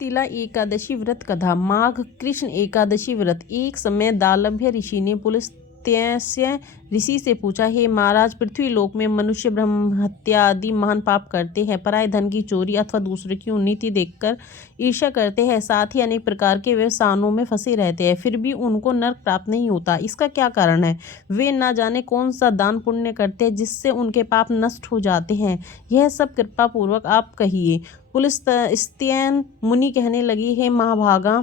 तिला एकादशी व्रत कथा। माघ कृष्ण एकादशी व्रत। एक समय दालभ्य ऋषि ने पुलस्त्य ऋषि से पूछा, हे महाराज, पृथ्वी लोक में मनुष्य ब्रह्म हत्या आदि महान पाप करते हैं, पराय धन की चोरी अथवा दूसरे की उन्नति देखकर ईर्ष्या करते हैं, साथ ही अनेक प्रकार के व्यवसायों में फंसे रहते हैं, फिर भी उनको नरक प्राप्त नहीं होता। इसका क्या कारण है? वे न जाने कौन सा दान पुण्य करते हैं जिससे उनके पाप नष्ट हो जाते हैं। यह सब कृपा पूर्वक आप कहिए। पुलस्त्य मुनि कहने लगी, हे महाभागा,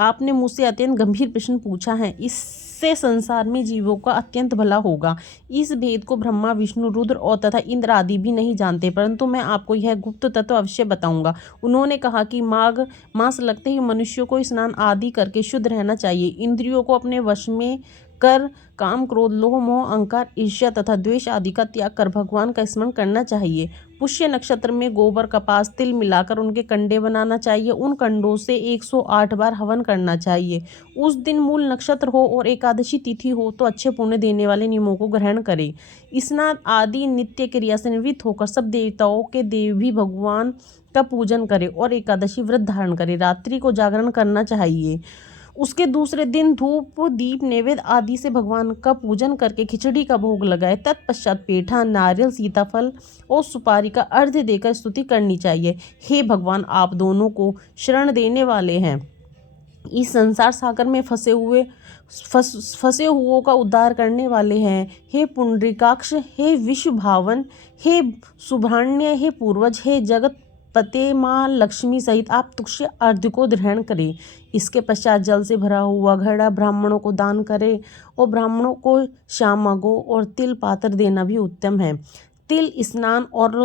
आपने मुझसे अत्यंत गंभीर प्रश्न पूछा है। इससे संसार में जीवों का अत्यंत भला होगा। इस भेद को ब्रह्मा, विष्णु, रुद्र और तथा इंद्र आदि भी नहीं जानते, परंतु मैं आपको यह गुप्त तत्व अवश्य बताऊंगा। उन्होंने कहा कि माघ मास लगते ही मनुष्यों को स्नान आदि करके शुद्ध रहना चाहिए, इंद्रियों को अपने वश में कर काम, क्रोध, लोभ, मोह, अहंकार, ईर्ष्या तथा द्वेष आदि का त्याग कर भगवान का स्मरण करना चाहिए। पुष्य नक्षत्र में गोबर, कपास, तिल मिलाकर उनके कंडे बनाना चाहिए। उन कंडों से 108 बार हवन करना चाहिए। उस दिन मूल नक्षत्र हो और एकादशी तिथि हो तो अच्छे पुण्य देने वाले नियमों को ग्रहण करें। स्नान आदि नित्य क्रिया से निवृत्त होकर सब देवताओं के देव भी भगवान का पूजन करें और एकादशी व्रत धारण करें। रात्रि को जागरण करना चाहिए। उसके दूसरे दिन धूप, दीप, नैवेद्य आदि से भगवान का पूजन करके खिचड़ी का भोग लगाए। तत्पश्चात पेठा, नारियल, सीताफल और सुपारी का अर्घ्य देकर स्तुति करनी चाहिए। हे भगवान, आप दोनों को शरण देने वाले हैं, इस संसार सागर में फंसे हुओं का उद्धार करने वाले हैं। हे पुंडरीकाक्ष, हे विश्व भावन, हे सुब्रह्मण्य, हे पूर्वज, हे जगत पते माँ लक्ष्मी सहित आप तुक्ष्य अर्घ्य को ग्रहण करें। इसके पश्चात जल से भरा हुआ घड़ा ब्राह्मणों को दान करें और ब्राह्मणों को शामगो और तिल पात्र देना भी उत्तम है। तिल स्नान और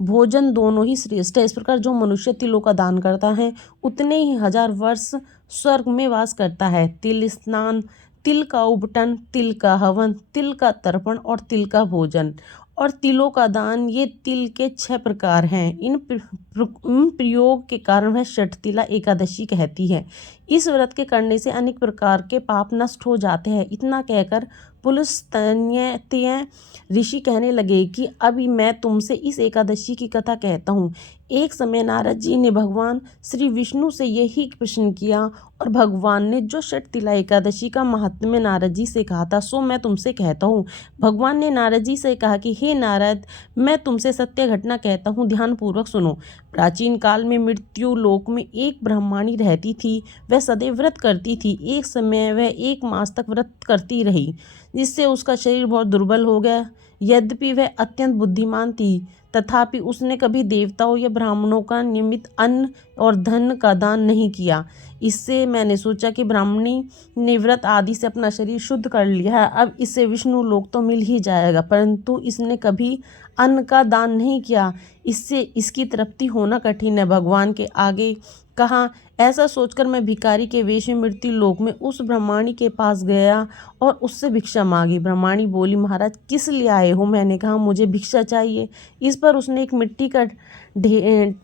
भोजन दोनों ही श्रेष्ठ है। इस प्रकार जो मनुष्य तिलों का दान करता है उतने ही 1000 वर्ष स्वर्ग में वास करता है। तिल स्नान, तिल का उबटन, तिल का हवन, तिल का तर्पण और तिल का भोजन और तिलों का दान, ये तिल के 6 प्रकार हैं। इन प्रयोग के कारण वह षटतिला एकादशी कहती है। इस व्रत के करने से अनेक प्रकार के पाप नष्ट हो जाते हैं। इतना कहकर पुलस्त्य ऋषि कहने लगे कि अभी मैं तुमसे इस एकादशी की कथा कहता हूँ। एक समय नारद जी ने भगवान श्री विष्णु से यही प्रश्न किया और भगवान ने जो षटतिला एकादशी का महात्म्य नारद जी से कहा था सो मैं तुमसे कहता हूँ। भगवान ने नारद जी से कहा कि हे नारद, मैं तुमसे सत्य घटना कहता हूँ, ध्यान पूर्वक सुनो। प्राचीन काल में मृत्यु लोक में एक ब्राह्मणी रहती थी। वह सदैव व्रत करती थी। एक समय वह 1 मास तक व्रत करती रही, जिससे उसका शरीर बहुत दुर्बल हो गया। यद्यपि वह अत्यंत बुद्धिमान थी, तथापि उसने कभी देवताओं या ब्राह्मणों का नियमित अन्न और धन का दान नहीं किया। इससे मैंने सोचा कि ब्राह्मणी ने व्रत आदि से अपना शरीर शुद्ध कर लिया है, अब इससे विष्णु लोक तो मिल ही जाएगा, परंतु इसने कभी अन्न का दान नहीं किया, इससे इसकी तृप्ति होना कठिन है। भगवान के आगे कहा, ऐसा सोचकर मैं भिखारी के वेश में मृत्यु लोक में उस ब्राह्मणी के पास गया और उससे भिक्षा मांगी। ब्राह्मणी बोली, महाराज किस लिए आए हो? मैंने कहा, मुझे भिक्षा चाहिए। इस पर उसने एक मिट्टी का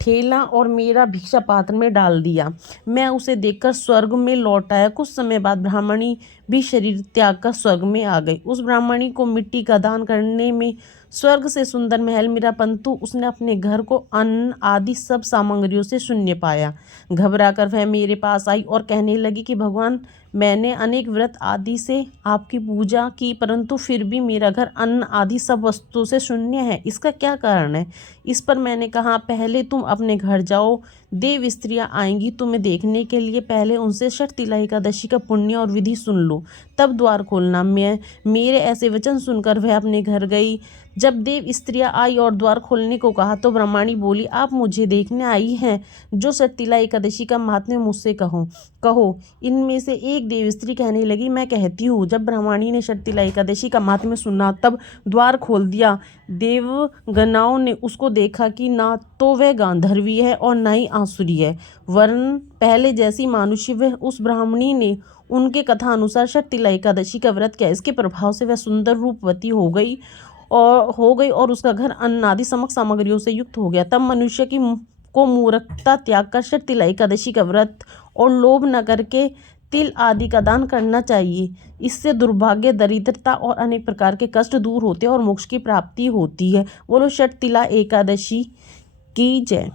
ठेला और मेरा भिक्षा पात्र में डाल दिया। मैं उसे देखकर स्वर्ग में लौट आया। कुछ समय बाद ब्राह्मणी भी शरीर त्याग कर स्वर्ग में आ गई। उस ब्राह्मणी को मिट्टी का दान करने में स्वर्ग से सुंदर महल मिला, परंतु उसने अपने घर को अन्न आदि सब सामग्रियों से शून्य पाया। घबराकर वह मेरे पास आई और कहने लगी कि भगवान, मैंने अनेक व्रत आदि से आपकी पूजा की, परंतु फिर भी मेरा घर अन्न आदि सब वस्तुओं से शून्य है। इसका क्या कारण है? इस पर मैंने कहा, पहले तुम अपने घर जाओ, देव स्त्रियां आएंगी तुम्हें देखने के लिए, पहले उनसे षटतिला एकादशी का पुण्य और विधि सुन लो, तब द्वार खोलना। मेरे ऐसे वचन सुनकर वह अपने घर गई। जब देव स्त्रियां आई और द्वार खोलने को कहा तो ब्राह्मणी बोली, आप मुझे देखने आई हैं, जो षटतिला एकादशी का महात्म्य मुझसे कहो। इनमें से एक देव स्त्री कहने लगी, मैं कहती हूँ। जब ब्राह्मणी ने षटतिला एकादशी का महात्म्य सुना तब द्वार खोल दिया। देवगणों ने उसको देखा कि ना तो वह गांधर्वी है और ना ही आसुरी है, वरन पहले जैसी मानुष्य। वह उस ब्राह्मणी ने उनके कथा अनुसार षटतिला एकादशी का व्रत किया। इसके प्रभाव से वह सुंदर रूपवती हो गई और उसका घर अन्न आदि समस्त सामग्रियों से युक्त हो गया। तब मनुष्य को मूर्खता त्याग कर षटतिला एकादशी का व्रत और लोभ न करके तिल आदि का दान करना चाहिए। इससे दुर्भाग्य, दरिद्रता और अनेक प्रकार के कष्ट दूर होते हैं और मोक्ष की प्राप्ति होती है। बोलो षटतिला एकादशी की जय।